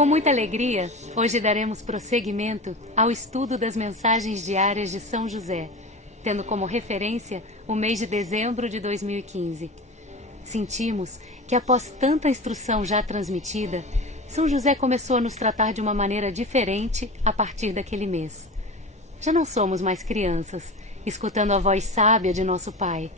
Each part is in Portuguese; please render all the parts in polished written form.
Com muita alegria, hoje daremos prosseguimento ao estudo das mensagens diárias de São José, tendo como referência o mês de dezembro de 2015. Sentimos que, após tanta instrução já transmitida, São José começou a nos tratar de uma maneira diferente a partir daquele mês. Já não somos mais crianças, escutando a voz sábia de nosso Pai.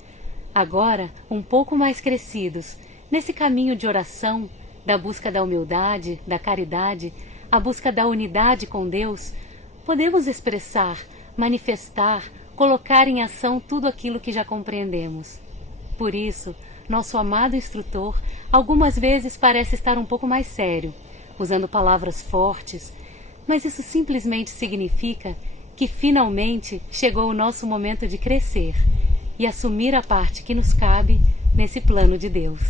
Agora, um pouco mais crescidos, nesse caminho de oração, da busca da humildade, da caridade, a busca da unidade com Deus, podemos expressar, manifestar, colocar em ação tudo aquilo que já compreendemos. Por isso, nosso amado instrutor algumas vezes parece estar um pouco mais sério, usando palavras fortes, mas isso simplesmente significa que finalmente chegou o nosso momento de crescer e assumir a parte que nos cabe nesse plano de Deus.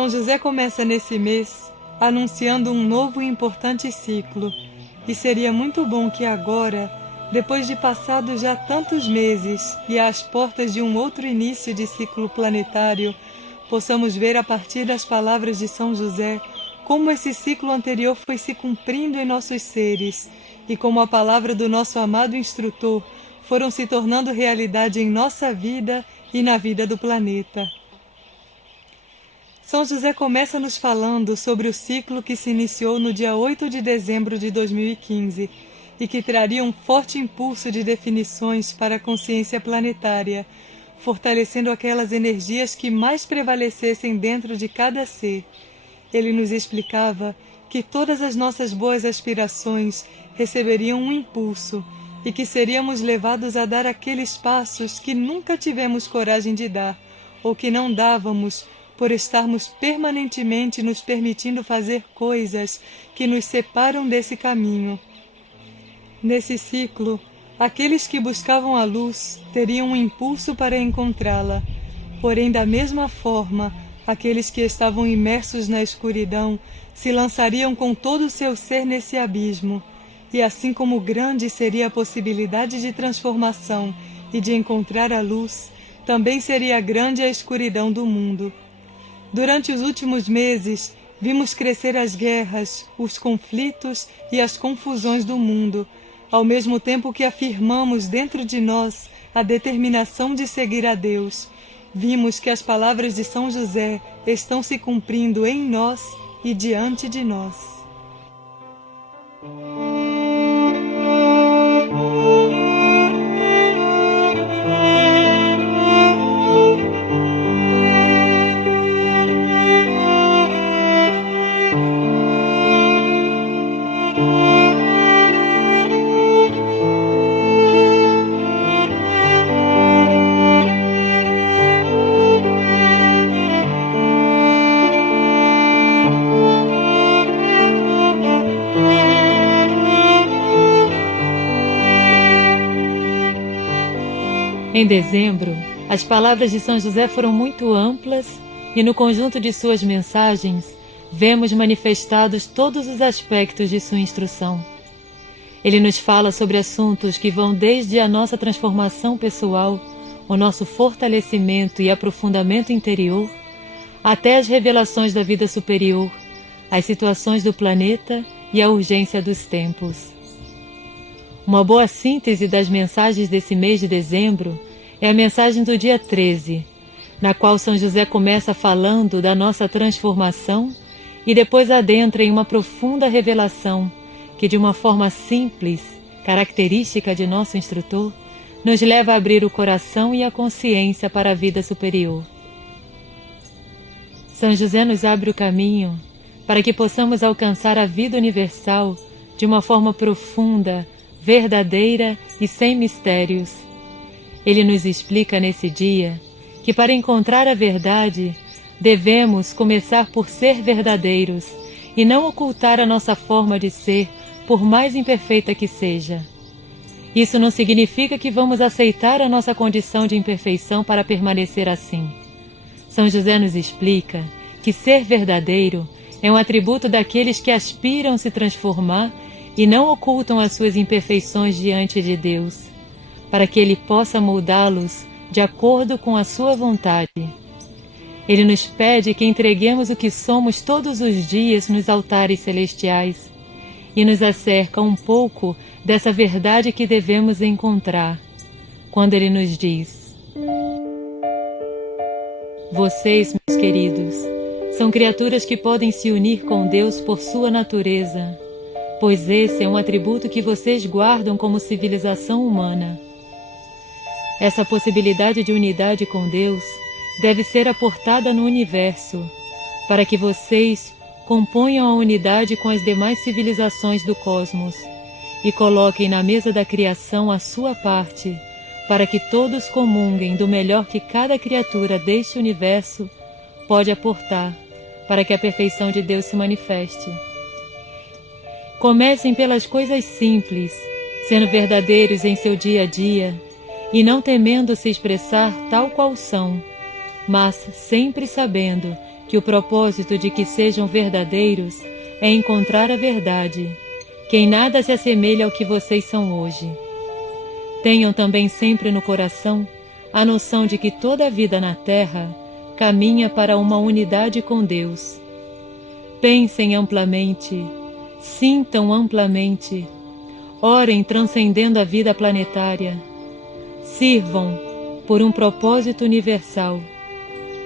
São José começa nesse mês anunciando um novo e importante ciclo, e seria muito bom que agora, depois de passados já tantos meses e às portas de um outro início de ciclo planetário, possamos ver a partir das palavras de São José como esse ciclo anterior foi se cumprindo em nossos seres e como a palavra do nosso amado instrutor foram se tornando realidade em nossa vida e na vida do planeta. São José começa nos falando sobre o ciclo que se iniciou no dia 8 de dezembro de 2015 e que traria um forte impulso de definições para a consciência planetária, fortalecendo aquelas energias que mais prevalecessem dentro de cada ser. Ele nos explicava que todas as nossas boas aspirações receberiam um impulso e que seríamos levados a dar aqueles passos que nunca tivemos coragem de dar ou que não dávamos por estarmos permanentemente nos permitindo fazer coisas que nos separam desse caminho. Nesse ciclo, aqueles que buscavam a luz teriam um impulso para encontrá-la, porém, da mesma forma, aqueles que estavam imersos na escuridão se lançariam com todo o seu ser nesse abismo, e assim como grande seria a possibilidade de transformação e de encontrar a luz, também seria grande a escuridão do mundo. Durante os últimos meses, vimos crescer as guerras, os conflitos e as confusões do mundo, ao mesmo tempo que afirmamos dentro de nós a determinação de seguir a Deus. Vimos que as palavras de São José estão se cumprindo em nós e diante de nós. Em dezembro, as palavras de São José foram muito amplas e no conjunto de suas mensagens vemos manifestados todos os aspectos de sua instrução. Ele nos fala sobre assuntos que vão desde a nossa transformação pessoal, o nosso fortalecimento e aprofundamento interior, até as revelações da vida superior, as situações do planeta e a urgência dos tempos. Uma boa síntese das mensagens desse mês de dezembro é a mensagem do dia 13, na qual São José começa falando da nossa transformação e depois adentra em uma profunda revelação que, de uma forma simples, característica de nosso instrutor, nos leva a abrir o coração e a consciência para a vida superior. São José nos abre o caminho para que possamos alcançar a vida universal de uma forma profunda, verdadeira e sem mistérios. Ele nos explica nesse dia que para encontrar a verdade, devemos começar por ser verdadeiros e não ocultar a nossa forma de ser, por mais imperfeita que seja. Isso não significa que vamos aceitar a nossa condição de imperfeição para permanecer assim. São José nos explica que ser verdadeiro é um atributo daqueles que aspiram se transformar e não ocultam as suas imperfeições diante de Deus, para que Ele possa moldá-los de acordo com a sua vontade. Ele nos pede que entreguemos o que somos todos os dias nos altares celestiais e nos acerca um pouco dessa verdade que devemos encontrar, quando Ele nos diz: vocês, meus queridos, são criaturas que podem se unir com Deus por sua natureza, pois esse é um atributo que vocês guardam como civilização humana. Essa possibilidade de unidade com Deus deve ser aportada no universo, para que vocês componham a unidade com as demais civilizações do cosmos e coloquem na mesa da criação a sua parte, para que todos comunguem do melhor que cada criatura deste universo pode aportar, para que a perfeição de Deus se manifeste. Comecem pelas coisas simples, sendo verdadeiros em seu dia a dia, e não temendo se expressar tal qual são, mas sempre sabendo que o propósito de que sejam verdadeiros é encontrar a verdade, que em nada se assemelha ao que vocês são hoje. Tenham também sempre no coração a noção de que toda a vida na Terra caminha para uma unidade com Deus. Pensem amplamente, sintam amplamente, orem transcendendo a vida planetária, sirvam por um propósito universal,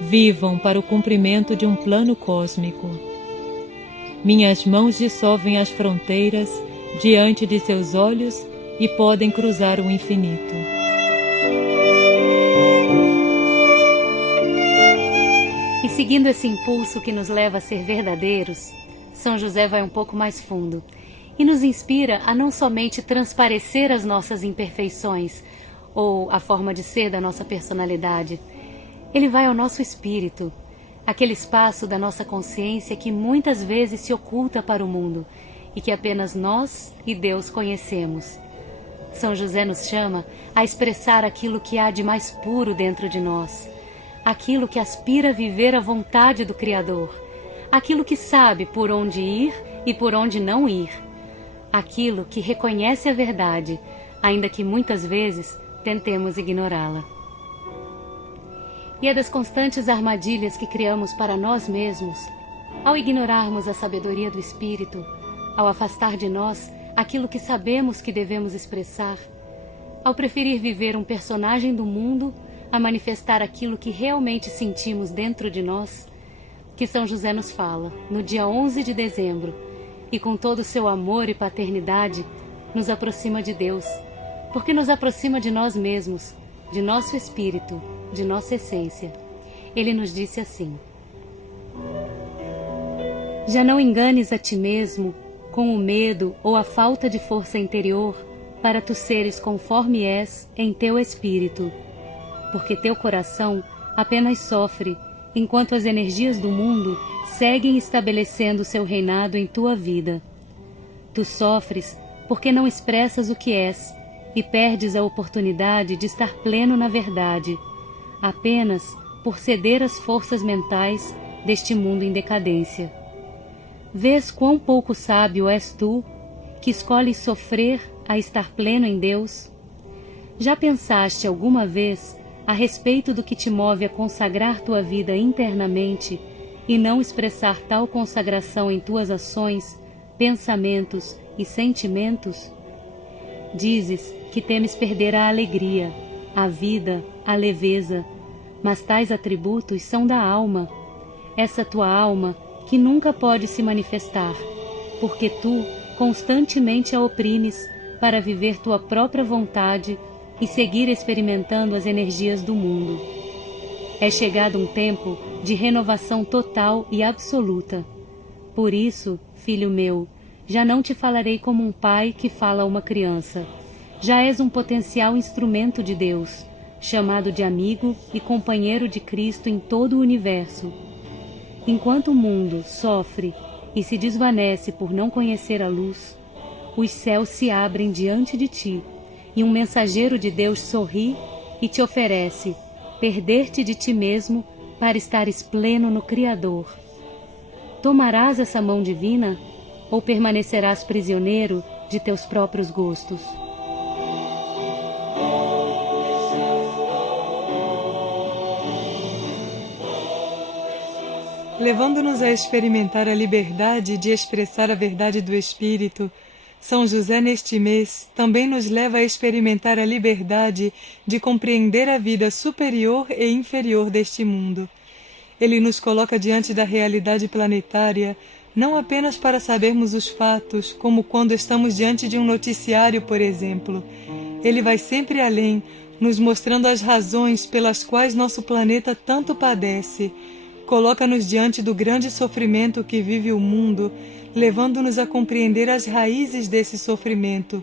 vivam para o cumprimento de um plano cósmico. Minhas mãos dissolvem as fronteiras diante de seus olhos e podem cruzar o infinito. E seguindo esse impulso que nos leva a ser verdadeiros, São José vai um pouco mais fundo e nos inspira a não somente transparecer as nossas imperfeições ou a forma de ser da nossa personalidade. Ele vai ao nosso espírito, aquele espaço da nossa consciência que muitas vezes se oculta para o mundo e que apenas nós e Deus conhecemos. São José nos chama a expressar aquilo que há de mais puro dentro de nós, aquilo que aspira a viver a vontade do Criador, aquilo que sabe por onde ir e por onde não ir, aquilo que reconhece a verdade, ainda que muitas vezes tentemos ignorá-la. E é das constantes armadilhas que criamos para nós mesmos, ao ignorarmos a sabedoria do Espírito, ao afastar de nós aquilo que sabemos que devemos expressar, ao preferir viver um personagem do mundo a manifestar aquilo que realmente sentimos dentro de nós, que São José nos fala, no dia 11 de dezembro, e com todo o seu amor e paternidade, nos aproxima de Deus, porque nos aproxima de nós mesmos, de nosso espírito, de nossa essência. Ele nos disse assim: já não enganes a ti mesmo com o medo ou a falta de força interior para tu seres conforme és em teu espírito, porque teu coração apenas sofre enquanto as energias do mundo seguem estabelecendo seu reinado em tua vida. Tu sofres porque não expressas o que és e perdes a oportunidade de estar pleno na verdade, apenas por ceder às forças mentais deste mundo em decadência. Vês quão pouco sábio és tu, que escolhes sofrer a estar pleno em Deus? Já pensaste alguma vez a respeito do que te move a consagrar tua vida internamente e não expressar tal consagração em tuas ações, pensamentos e sentimentos? Dizes que temes perder a alegria, a vida, a leveza, mas tais atributos são da alma. Essa tua alma que nunca pode se manifestar, porque tu constantemente a oprimes para viver tua própria vontade e seguir experimentando as energias do mundo. É chegado um tempo de renovação total e absoluta. Por isso, filho meu, já não te falarei como um pai que fala a uma criança. Já és um potencial instrumento de Deus, chamado de amigo e companheiro de Cristo em todo o universo. Enquanto o mundo sofre e se desvanece por não conhecer a luz, os céus se abrem diante de ti, e um mensageiro de Deus sorri e te oferece perder-te de ti mesmo para estares pleno no Criador. Tomarás essa mão divina ou permanecerás prisioneiro de teus próprios gostos? Levando-nos a experimentar a liberdade de expressar a verdade do Espírito, São José neste mês também nos leva a experimentar a liberdade de compreender a vida superior e inferior deste mundo. Ele nos coloca diante da realidade planetária, não apenas para sabermos os fatos, como quando estamos diante de um noticiário, por exemplo. Ele vai sempre além, nos mostrando as razões pelas quais nosso planeta tanto padece. Coloca-nos diante do grande sofrimento que vive o mundo, levando-nos a compreender as raízes desse sofrimento.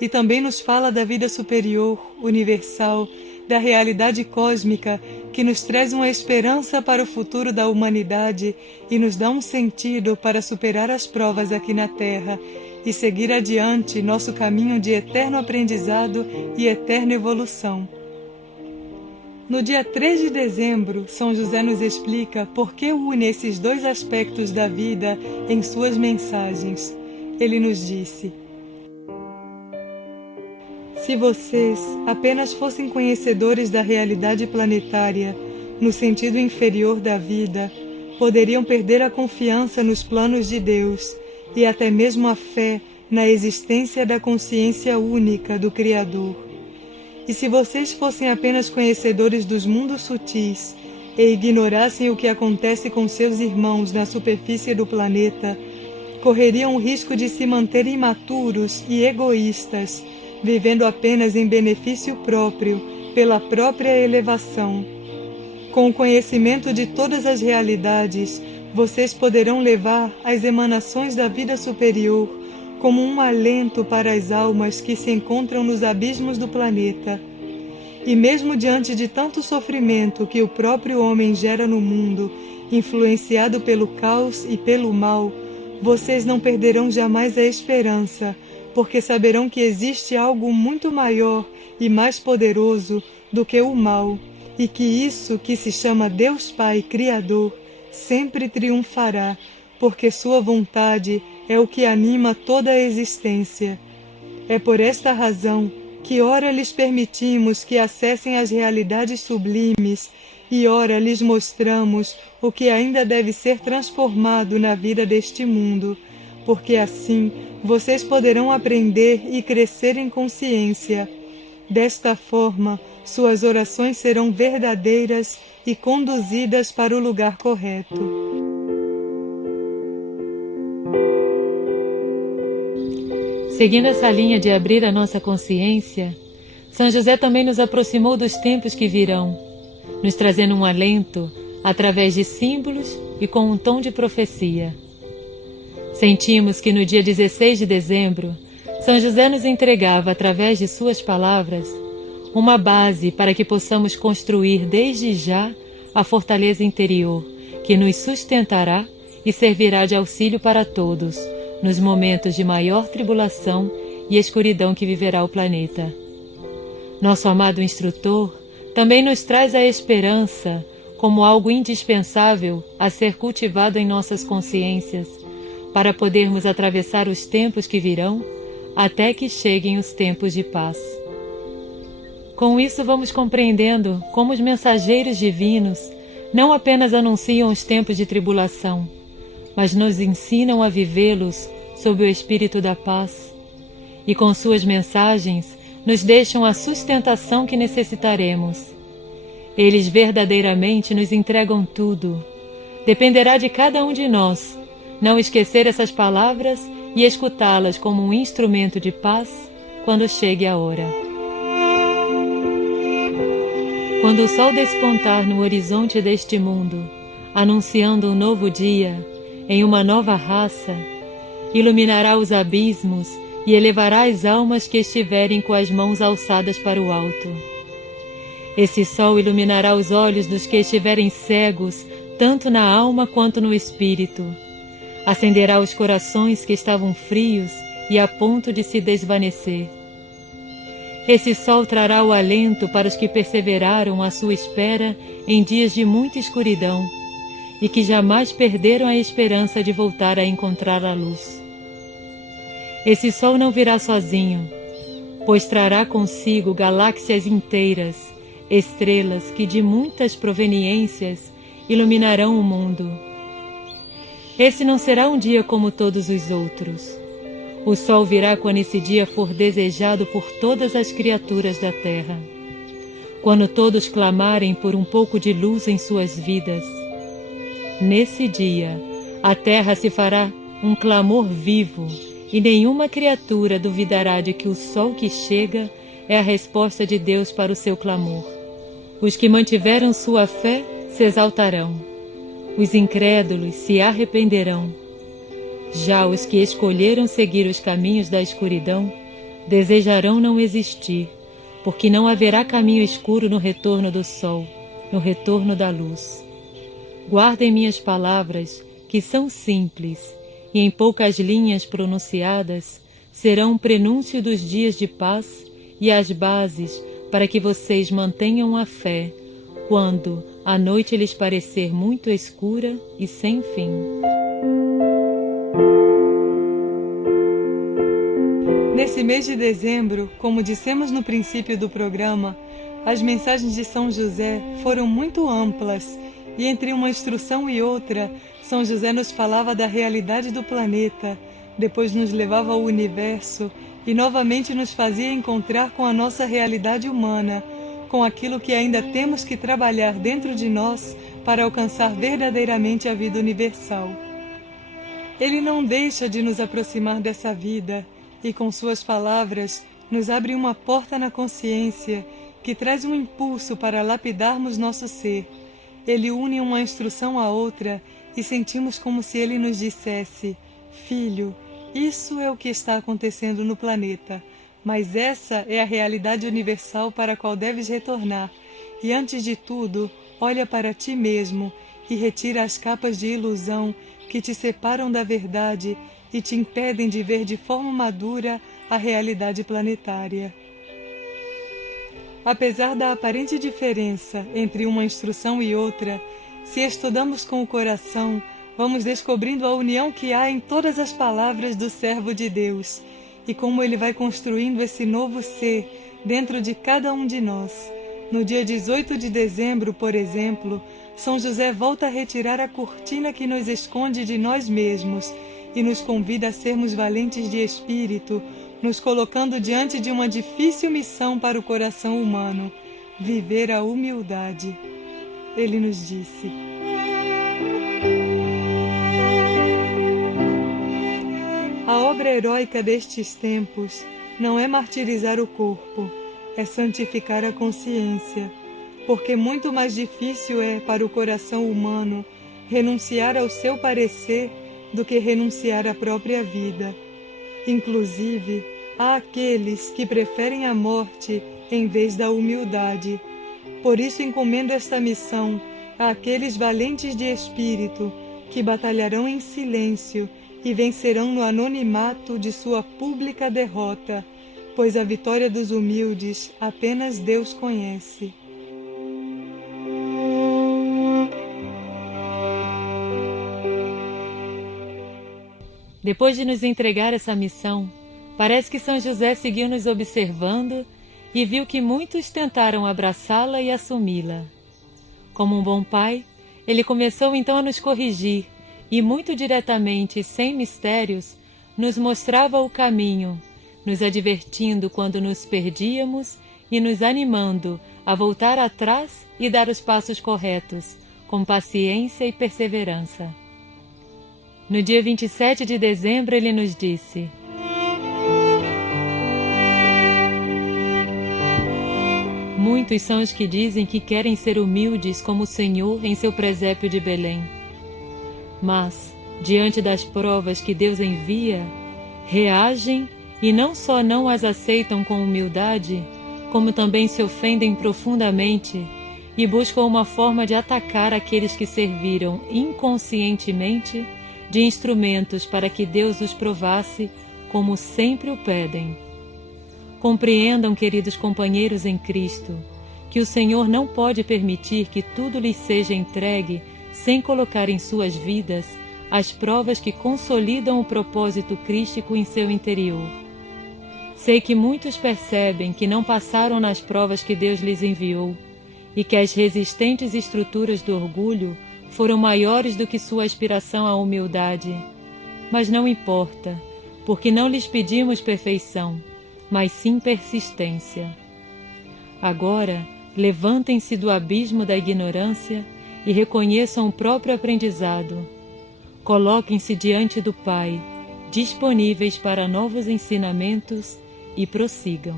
E também nos fala da vida superior, universal, da realidade cósmica, que nos traz uma esperança para o futuro da humanidade e nos dá um sentido para superar as provas aqui na Terra e seguir adiante nosso caminho de eterno aprendizado e eterna evolução. No dia 3 de dezembro, São José nos explica por que une esses dois aspectos da vida em suas mensagens. Ele nos disse: se vocês apenas fossem conhecedores da realidade planetária, no sentido inferior da vida, poderiam perder a confiança nos planos de Deus e até mesmo a fé na existência da consciência única do Criador. E se vocês fossem apenas conhecedores dos mundos sutis e ignorassem o que acontece com seus irmãos na superfície do planeta, correriam o risco de se manterem imaturos e egoístas, vivendo apenas em benefício próprio, pela própria elevação. Com o conhecimento de todas as realidades, vocês poderão levar as emanações da vida superior como um alento para as almas que se encontram nos abismos do planeta. E mesmo diante de tanto sofrimento que o próprio homem gera no mundo, influenciado pelo caos e pelo mal, vocês não perderão jamais a esperança, porque saberão que existe algo muito maior e mais poderoso do que o mal, e que isso que se chama Deus Pai Criador sempre triunfará, porque sua vontade é o que anima toda a existência. É por esta razão que ora lhes permitimos que acessem as realidades sublimes e ora lhes mostramos o que ainda deve ser transformado na vida deste mundo, porque assim vocês poderão aprender e crescer em consciência. Desta forma, suas orações serão verdadeiras e conduzidas para o lugar correto. Seguindo essa linha de abrir a nossa consciência, São José também nos aproximou dos tempos que virão, nos trazendo um alento através de símbolos e com um tom de profecia. Sentimos que no dia 16 de dezembro, São José nos entregava, através de suas palavras, uma base para que possamos construir desde já a fortaleza interior, que nos sustentará e servirá de auxílio para todos, nos momentos de maior tribulação e escuridão que viverá o planeta. Nosso amado instrutor também nos traz a esperança como algo indispensável a ser cultivado em nossas consciências, para podermos atravessar os tempos que virão, até que cheguem os tempos de paz. Com isso vamos compreendendo como os mensageiros divinos não apenas anunciam os tempos de tribulação, mas nos ensinam a vivê-los sob o espírito da paz, e com suas mensagens nos deixam a sustentação que necessitaremos. Eles verdadeiramente nos entregam tudo. Dependerá de cada um de nós não esquecer essas palavras e escutá-las como um instrumento de paz quando chegue a hora. Quando o sol despontar no horizonte deste mundo, anunciando um novo dia, em uma nova raça, iluminará os abismos e elevará as almas que estiverem com as mãos alçadas para o alto. Esse sol iluminará os olhos dos que estiverem cegos, tanto na alma quanto no espírito. Acenderá os corações que estavam frios e a ponto de se desvanecer. Esse sol trará o alento para os que perseveraram à sua espera em dias de muita escuridão e que jamais perderam a esperança de voltar a encontrar a luz. Esse sol não virá sozinho, pois trará consigo galáxias inteiras, estrelas que de muitas proveniências iluminarão o mundo. Esse não será um dia como todos os outros. O sol virá quando esse dia for desejado por todas as criaturas da terra, quando todos clamarem por um pouco de luz em suas vidas. Nesse dia, a terra se fará um clamor vivo, e nenhuma criatura duvidará de que o sol que chega é a resposta de Deus para o seu clamor. Os que mantiveram sua fé se exaltarão. Os incrédulos se arrependerão. Já os que escolheram seguir os caminhos da escuridão desejarão não existir, porque não haverá caminho escuro no retorno do sol, no retorno da luz. Guardem minhas palavras, que são simples, e em poucas linhas pronunciadas, serão um prenúncio dos dias de paz e as bases para que vocês mantenham a fé, quando a noite lhes parecer muito escura e sem fim. Nesse mês de dezembro, como dissemos no princípio do programa, as mensagens de São José foram muito amplas, e entre uma instrução e outra, São José nos falava da realidade do planeta, depois nos levava ao universo e novamente nos fazia encontrar com a nossa realidade humana, com aquilo que ainda temos que trabalhar dentro de nós para alcançar verdadeiramente a vida universal. Ele não deixa de nos aproximar dessa vida e, com suas palavras, nos abre uma porta na consciência que traz um impulso para lapidarmos nosso ser. Ele une uma instrução à outra e sentimos como se ele nos dissesse: filho, isso é o que está acontecendo no planeta, mas essa é a realidade universal para a qual deves retornar. E antes de tudo, olha para ti mesmo e retira as capas de ilusão que te separam da verdade e te impedem de ver de forma madura a realidade planetária. Apesar da aparente diferença entre uma instrução e outra, se estudamos com o coração, vamos descobrindo a união que há em todas as palavras do servo de Deus e como ele vai construindo esse novo ser dentro de cada um de nós. No dia 18 de dezembro, por exemplo, São José volta a retirar a cortina que nos esconde de nós mesmos e nos convida a sermos valentes de espírito, nos colocando diante de uma difícil missão para o coração humano: viver a humildade. Ele nos disse: a obra heróica destes tempos não é martirizar o corpo, é santificar a consciência, porque muito mais difícil é para o coração humano renunciar ao seu parecer do que renunciar à própria vida. Inclusive, há aqueles que preferem a morte em vez da humildade. Por isso encomendo esta missão àqueles valentes de espírito que batalharão em silêncio e vencerão no anonimato de sua pública derrota, pois a vitória dos humildes apenas Deus conhece. Depois de nos entregar essa missão, parece que São José seguiu nos observando e viu que muitos tentaram abraçá-la e assumi-la. Como um bom pai, ele começou então a nos corrigir e muito diretamente, sem mistérios, nos mostrava o caminho, nos advertindo quando nos perdíamos e nos animando a voltar atrás e dar os passos corretos, com paciência e perseverança. No dia 27 de dezembro ele nos disse: muitos são os que dizem que querem ser humildes como o Senhor em seu presépio de Belém. Mas, diante das provas que Deus envia, reagem e não só não as aceitam com humildade, como também se ofendem profundamente e buscam uma forma de atacar aqueles que serviram inconscientemente de instrumentos para que Deus os provasse como sempre o pedem. Compreendam, queridos companheiros em Cristo, que o Senhor não pode permitir que tudo lhes seja entregue sem colocar em suas vidas as provas que consolidam o propósito crístico em seu interior. Sei que muitos percebem que não passaram nas provas que Deus lhes enviou e que as resistentes estruturas do orgulho foram maiores do que sua aspiração à humildade. Mas não importa, porque não lhes pedimos perfeição, mas sim persistência. Agora, levantem-se do abismo da ignorância e reconheçam o próprio aprendizado. Coloquem-se diante do Pai, disponíveis para novos ensinamentos e prossigam.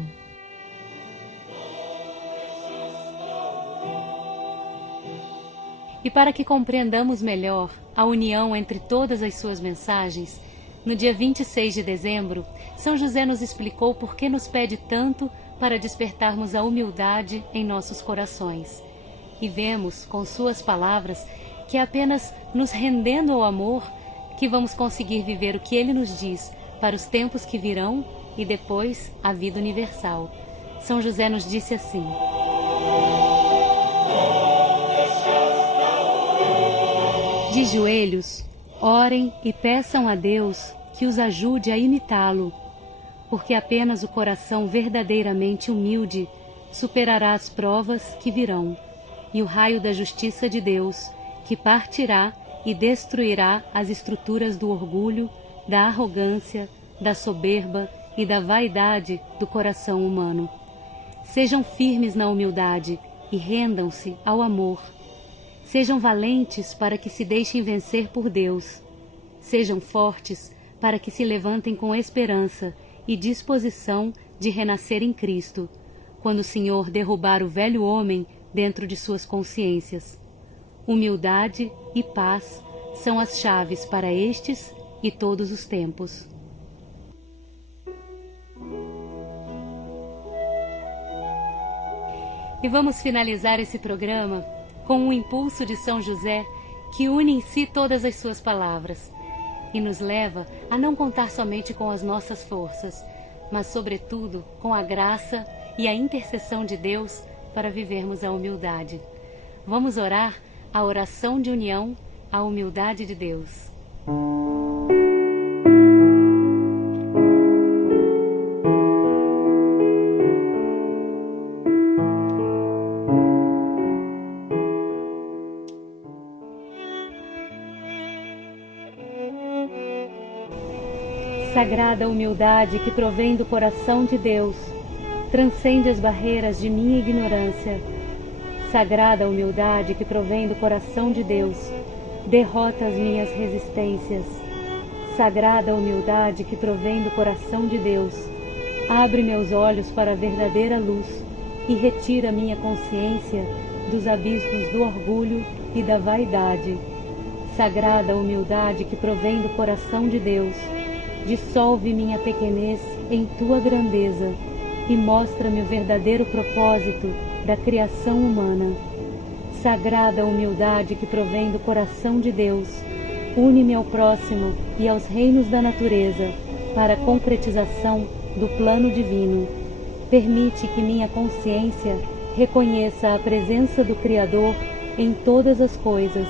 E para que compreendamos melhor a união entre todas as suas mensagens, no dia 26 de dezembro, São José nos explicou por que nos pede tanto para despertarmos a humildade em nossos corações. E vemos, com suas palavras, que é apenas nos rendendo ao amor que vamos conseguir viver o que ele nos diz para os tempos que virão e depois a vida universal. São José nos disse assim: de joelhos, orem e peçam a Deus que os ajude a imitá-lo, porque apenas o coração verdadeiramente humilde superará as provas que virão, e o raio da justiça de Deus, que partirá e destruirá as estruturas do orgulho, da arrogância, da soberba e da vaidade do coração humano. Sejam firmes na humildade e rendam-se ao amor. Sejam valentes para que se deixem vencer por Deus. Sejam fortes para que se levantem com esperança e disposição de renascer em Cristo, quando o Senhor derrubar o velho homem dentro de suas consciências. Humildade e paz são as chaves para estes e todos os tempos. E vamos finalizar esse programa com um impulso de São José que une em si todas as suas palavras e nos leva a não contar somente com as nossas forças, mas sobretudo com a graça e a intercessão de Deus para vivermos a humildade. Vamos orar a oração de união à humildade de Deus. Sagrada humildade que provém do coração de Deus, transcende as barreiras de minha ignorância. Sagrada humildade que provém do coração de Deus, derrota as minhas resistências. Sagrada humildade que provém do coração de Deus, abre meus olhos para a verdadeira luz e retira minha consciência dos abismos do orgulho e da vaidade. Sagrada humildade que provém do coração de Deus, dissolve minha pequenez em tua grandeza e mostra-me o verdadeiro propósito da criação humana. Sagrada humildade que provém do coração de Deus, une-me ao próximo e aos reinos da natureza para a concretização do plano divino. Permite que minha consciência reconheça a presença do Criador em todas as coisas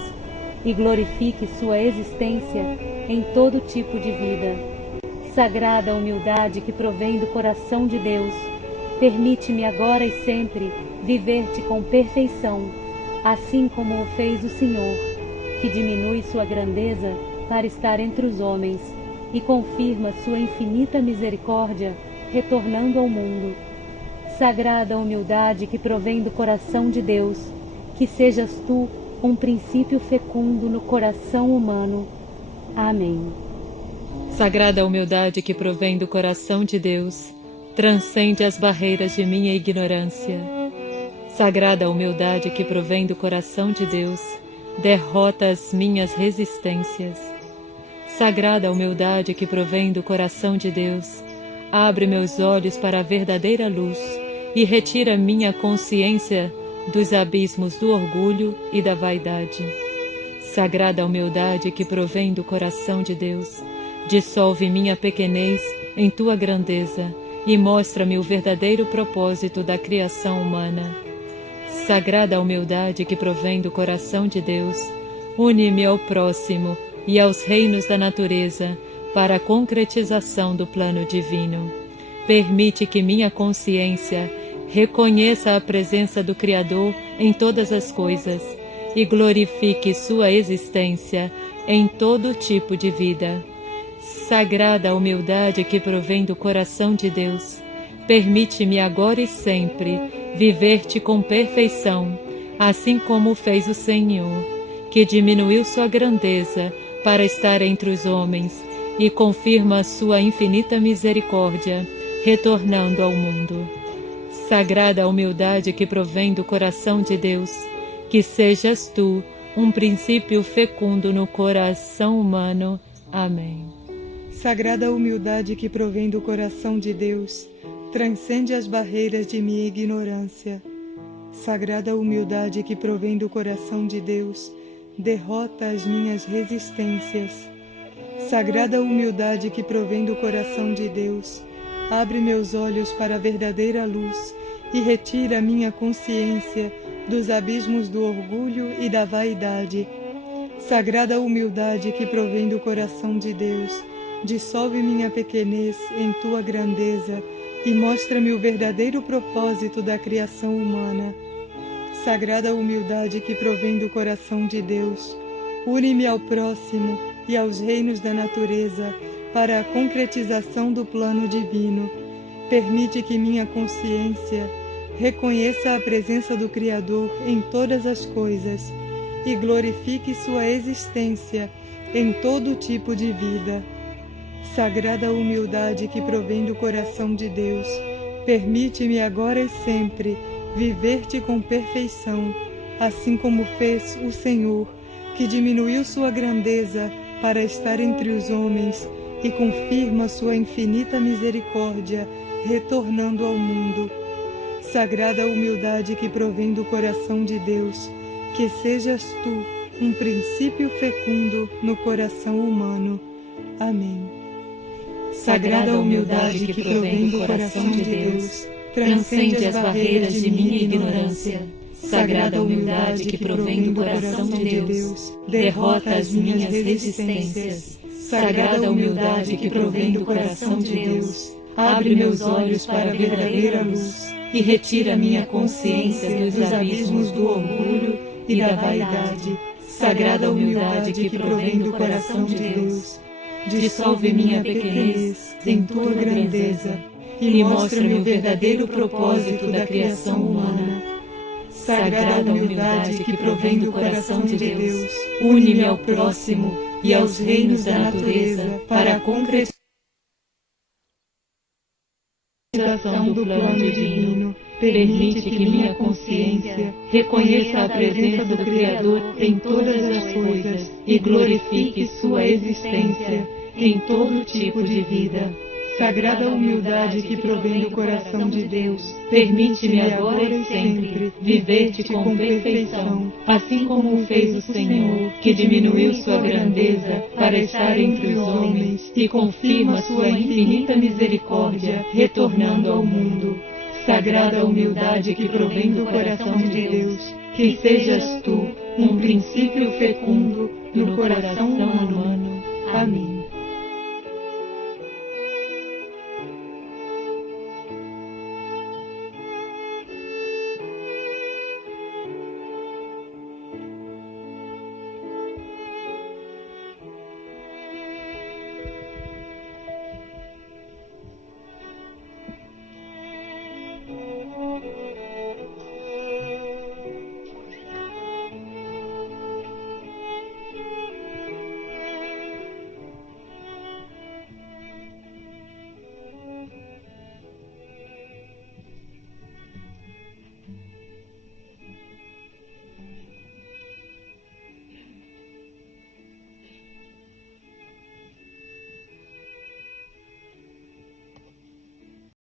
e glorifique sua existência em todo tipo de vida. Sagrada humildade que provém do coração de Deus, permite-me agora e sempre viver-te com perfeição, assim como o fez o Senhor, que diminui sua grandeza para estar entre os homens e confirma sua infinita misericórdia, retornando ao mundo. Sagrada humildade que provém do coração de Deus, que sejas tu um princípio fecundo no coração humano. Amém. Sagrada humildade que provém do coração de Deus, transcende as barreiras de minha ignorância. Sagrada humildade que provém do coração de Deus, derrota as minhas resistências. Sagrada humildade que provém do coração de Deus, abre meus olhos para a verdadeira luz e retira minha consciência dos abismos do orgulho e da vaidade. Sagrada humildade que provém do coração de Deus, dissolve minha pequenez em tua grandeza e mostra-me o verdadeiro propósito da criação humana. Sagrada humildade que provém do coração de Deus, une-me ao próximo e aos reinos da natureza para a concretização do plano divino. Permite que minha consciência reconheça a presença do Criador em todas as coisas e glorifique sua existência em todo tipo de vida. Sagrada humildade que provém do coração de Deus, permite-me agora e sempre viver-te com perfeição, assim como fez o Senhor, que diminuiu sua grandeza para estar entre os homens e confirma sua infinita misericórdia, retornando ao mundo. Sagrada humildade que provém do coração de Deus, que sejas tu um princípio fecundo no coração humano. Amém. Sagrada humildade que provém do coração de Deus, transcende as barreiras de minha ignorância. Sagrada humildade que provém do coração de Deus, derrota as minhas resistências. Sagrada humildade que provém do coração de Deus, abre meus olhos para a verdadeira luz e retira minha consciência dos abismos do orgulho e da vaidade. Sagrada humildade que provém do coração de Deus, dissolve minha pequenez em tua grandeza e mostra-me o verdadeiro propósito da criação humana. Sagrada humildade que provém do coração de Deus, une-me ao próximo e aos reinos da natureza para a concretização do plano divino. Permite que minha consciência reconheça a presença do Criador em todas as coisas e glorifique sua existência em todo tipo de vida. Sagrada humildade que provém do coração de Deus, permite-me agora e sempre viver-te com perfeição, assim como fez o Senhor, que diminuiu sua grandeza para estar entre os homens e confirma sua infinita misericórdia, retornando ao mundo. Sagrada humildade que provém do coração de Deus, que sejas tu um princípio fecundo no coração humano. Amém. Sagrada humildade que provém do coração de Deus, transcende as barreiras de minha ignorância. Sagrada humildade que provém do coração de Deus, derrota as minhas resistências. Sagrada humildade que provém do coração de Deus, abre meus olhos para a verdadeira luz e retira minha consciência dos abismos do orgulho e da vaidade. Sagrada humildade que provém do coração de Deus, dissolve minha pequenez em tua grandeza e mostra-me o verdadeiro propósito da criação humana. Sagrada humildade que provém do coração de Deus, une-me ao próximo e aos reinos da natureza para a concretização do plano divino. Permite que minha consciência reconheça a presença do Criador em todas as coisas e glorifique sua existência em todo tipo de vida. Sagrada humildade que provém do coração de Deus, permite-me agora e sempre viver-te com perfeição, assim como o fez o Senhor, que diminuiu sua grandeza para estar entre os homens e confirma sua infinita misericórdia, retornando ao mundo. Sagrada humildade que provém do coração de Deus, que sejas tu um princípio fecundo no coração humano. Amém.